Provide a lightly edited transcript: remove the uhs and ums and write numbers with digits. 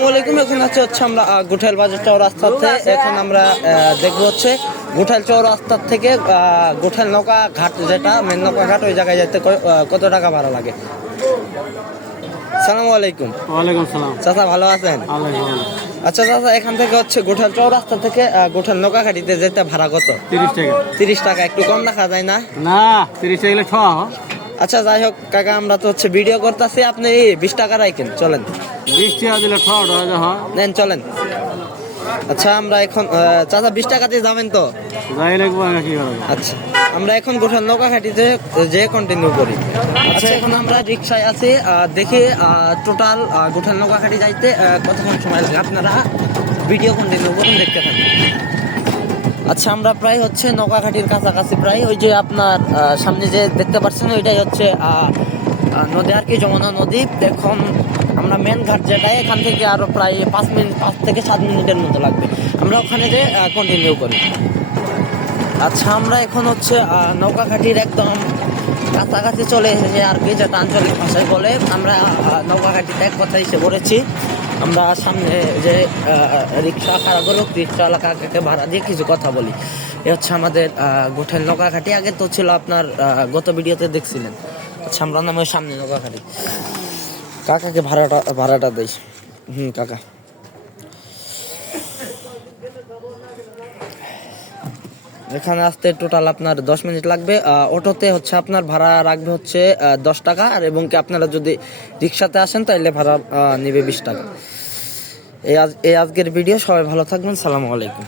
আসসালামু আলাইকুম। এখন হচ্ছে আমরা গুঠাইল বাজার চৌরাস্তাতে এখন আমরা দেখবো হচ্ছে গুঠাইল চৌরাস্তার থেকে গুঠাইল নৌকা ঘাট, যেটা মেন নৌকা ঘাট, ওই জায়গায় যেতে কত টাকা ভাড়া লাগে। আসসালামু আলাইকুম। ওয়ালাইকুম সালাম। চাচা ভালো আছেন? আচ্ছা চাচা, এখান থেকে হচ্ছে গুঠাইল চৌরাস্তা থেকে গুঠাইল নৌকা ঘাটিতে যেতে ভাড়া কত? 30 টাকা। 30 টাকা। একটু কম রাখা যায় না? না, 30 টাকা গেলে ছ। আচ্ছা যাই হোক কাকা, আমরা তো হচ্ছে ভিডিও করতেছি, আপনি 20 টাকা রাখেন, চলেন। 20 টাকা দিলে ছ নেন, চলেন। আচ্ছা আমরা এখন চাচা 20 টাকা দিয়ে যাবেন তো? যাই লাগবো কি করব। আচ্ছা আমরা এখন গুঠাইল নৌকা ঘাটিতে যে কন্টিনিউ করি। আচ্ছা এখন আমরা রিক্সায় আছি, দেখি টোটাল গুঠাইল নৌকা ঘাটি যাইতে কতক্ষণ সময় লাগে। আপনারা ভিডিও কন্টিনিউ করুন, দেখতে থাকুন। আচ্ছা আমরা প্রায় হচ্ছে নৌকা ঘাটির কাছাকাছি, প্রায় ওই যে আপনার সামনে যে দেখতে পাচ্ছেন ওইটাই হচ্ছে নদী আর কি, যমুনা নদী। এখন আমরা মেন ঘাট যেটা, এখান থেকে আরো প্রায় 5 থেকে 7 মিনিটের মতো লাগবে। আমরা ওখানে যে কন্টিনিউ করি। আচ্ছা আমরা এখন হচ্ছে নৌকা ঘাটির একদম কাছাকাছি চলে এসেছি আর কি, যেটা আঞ্চলিক ভাষায় বলে। আমরা নৌকা ঘাটিতে এক কথা এসে পড়েছি। আমরা সামনে যে রিক্সা খারাপ হলো, রিক্সাওয়ালা কাকাকে ভাড়া দিয়ে কিছু কথা বলি। এ হচ্ছে আমাদের গুঠাইল নৌকা ঘাটি। আগে তো ছিল আপনার গত ভিডিওতে দেখছিলেন। আচ্ছা আমরা নামে সামনে নৌকা ঘাটি, কাকাকে ভাড়াটা দেই। কাকা এখানে আসতে টোটাল আপনার 10 মিনিট লাগবে। অটোতে হচ্ছে আপনার ভাড়া রাখবে হচ্ছে 10 টাকা, আর এবং কি আপনারা যদি রিক্সাতে আসেন তাইলে ভাড়া নেবে 20 টাকা। এই আজকের ভিডিও। সবাই ভালো থাকবেন। সালামু আলাইকুম।